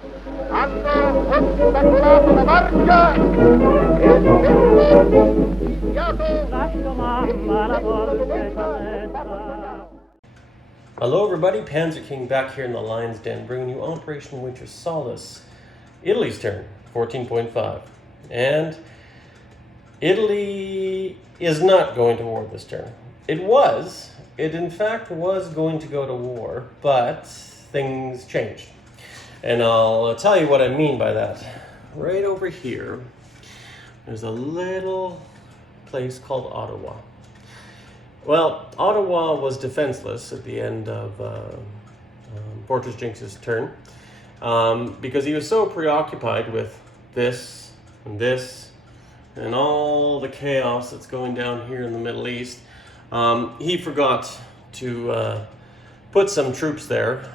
Hanno ostacolato la barca e il vento fischiato. Lascio mamma la porta. Hello everybody, Panzer King back here in the Lion's Den, bringing you Operation Winter Solace. Italy's turn, 14.5. And Italy is not going to war this turn. It in fact was going to go to war, but things changed. And I'll tell you what I mean by that. Right over here, there's a little place called Ottawa. Well, Ottawa was defenseless at the end of Fortress Jinx's turn because he was so preoccupied with this and all the chaos that's going down here in the Middle East. He forgot to put some troops there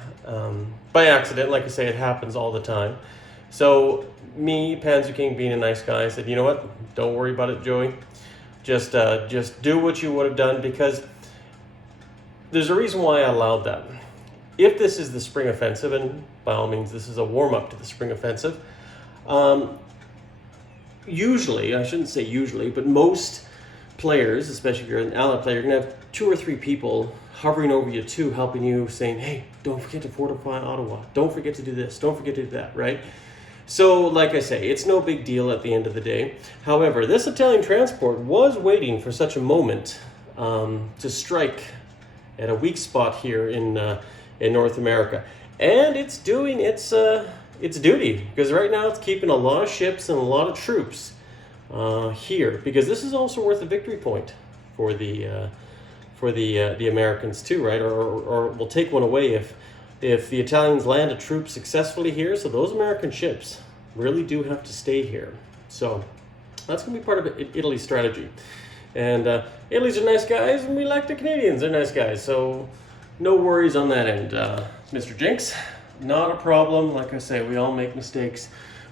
by accident. Like I say, it happens all the time. So me, Panzer King, being a nice guy, I said, you know what? Don't worry about it, Joey. Just do what you would have done, because there's a reason why I allowed that. If this is the spring offensive, and by all means this is a warm-up to the spring offensive, usually, I shouldn't say usually, but most players, especially if you're an allied player, you're going to have 2 or 3 people hovering over you too, helping you, saying, hey, don't forget to fortify Ottawa. Don't forget to do this. Don't forget to do that, right? So, like I say, it's no big deal at the end of the day. However, this Italian transport was waiting for such a moment to strike at a weak spot here in North America. And it's doing its duty, because right now it's keeping a lot of ships and a lot of troops here, because this is also worth a victory point for the Americans too, right? Or we'll take one away if the Italians land a troop successfully here. So those American ships really do have to stay here. So that's going to be part of Italy's strategy. And Italy's are nice guys, and we like the Canadians. They're nice guys. So no worries on that end, Mr. Jinx. Not a problem. Like I say, we all make mistakes.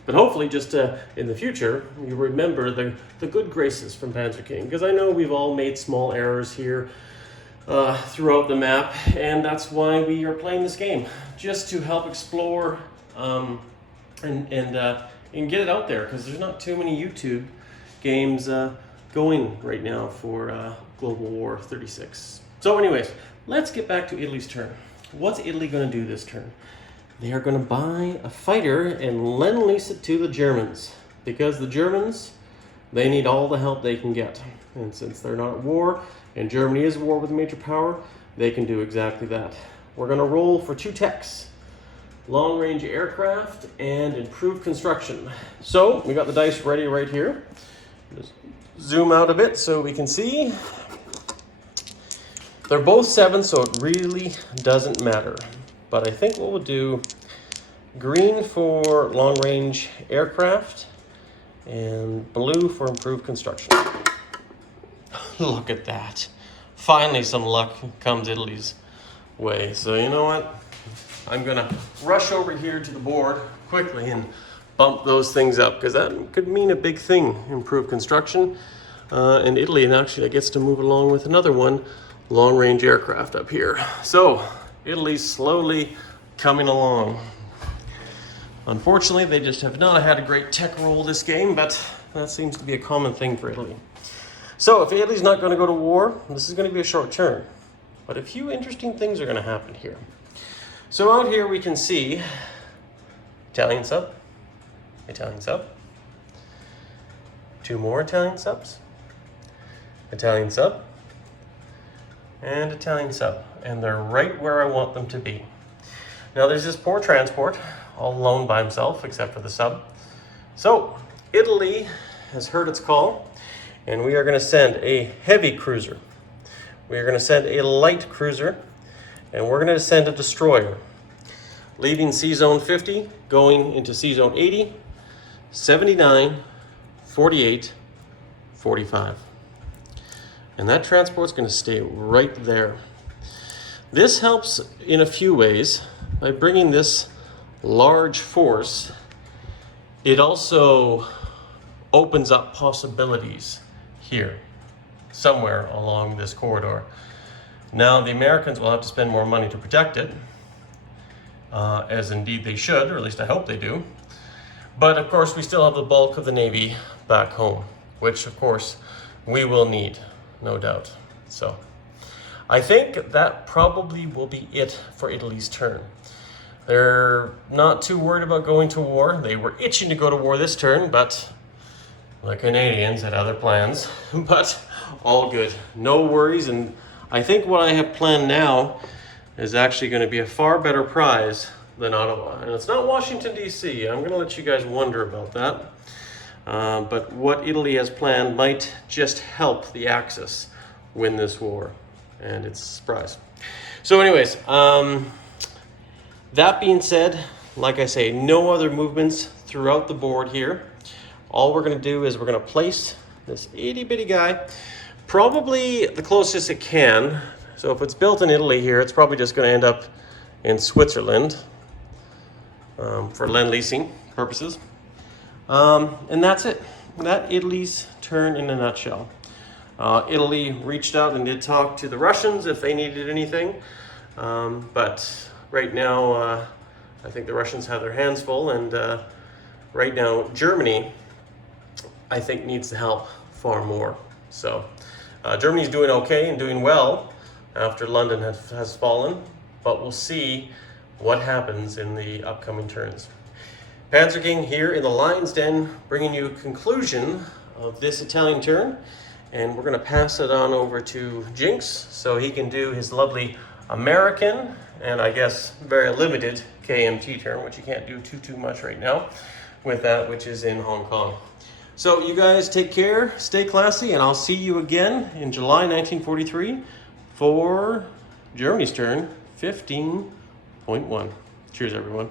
But hopefully just in the future, you remember the good graces from Panzer King. Because I know we've all made small errors here throughout the map, and that's why we are playing this game, just to help explore and get it out there, because there's not too many YouTube games going right now for Global War 36. So anyways, let's get back to Italy's turn. What's Italy going to do this turn? They are going to buy a fighter and lend-lease it to the Germans, because the Germans, they need all the help they can get. And since they're not at war, and Germany is at war with a major power, they can do exactly that. We're going to roll for 2 techs. Long-range aircraft and improved construction. So, we got the dice ready right here. Just zoom out a bit so we can see. They're both 7, so it really doesn't matter. But I think what we'll do, green for long-range aircraft and blue for improved construction. Look at that. Finally some luck comes Italy's way. So you know what? I'm going to rush over here to the board quickly and bump those things up, because that could mean a big thing, improved construction. And Italy actually gets to move along with another one, long-range aircraft up here. So Italy's slowly coming along. Unfortunately, they just have not had a great tech roll this game, but that seems to be a common thing for Italy. So if Italy's not going to go to war, this is going to be a short turn. But a few interesting things are going to happen here. So out here we can see Italian sub, 2 more Italian subs, Italian sub, and Italian sub. And they're right where I want them to be. Now there's this poor transport, all alone by himself except for the sub. So Italy has heard its call. And we are going to send a heavy cruiser. We are going to send a light cruiser. And we're going to send a destroyer. Leaving C-Zone 50, going into C-Zone 80, 79, 48, 45. And that transport's going to stay right there. This helps in a few ways. By bringing this large force, it also opens up possibilities here, somewhere along this corridor. Now the Americans will have to spend more money to protect it, as indeed they should, or at least I hope they do. But of course, we still have the bulk of the Navy back home, which of course we will need, no doubt. So I think that probably will be it for Italy's turn. They're not too worried about going to war. They were itching to go to war this turn, but the Canadians had other plans. But all good, no worries. And I think what I have planned now is actually going to be a far better prize than Ottawa. And it's not Washington, D.C. I'm going to let you guys wonder about that. But what Italy has planned might just help the Axis win this war. And it's a surprise. So anyways, that being said, like I say, no other movements throughout the board here. All we're going to do is we're going to place this itty bitty guy probably the closest it can. So if it's built in Italy here, it's probably just going to end up in Switzerland for Lend-Leasing purposes. And that's it. That Italy's turn in a nutshell. Italy reached out and did talk to the Russians if they needed anything. But right now, I think the Russians have their hands full. And right now, Germany, I think, needs the help far more. So Germany's doing okay and doing well after London has fallen. But we'll see what happens in the upcoming turns. Panzer King here in the Lion's Den, bringing you a conclusion of this Italian turn. And we're going to pass it on over to Jinx so he can do his lovely American and I guess very limited KMT turn, which you can't do too much right now with that, which is in Hong Kong. So you guys take care, stay classy, and I'll see you again in July 1943 for Germany's turn 15.1. Cheers, everyone.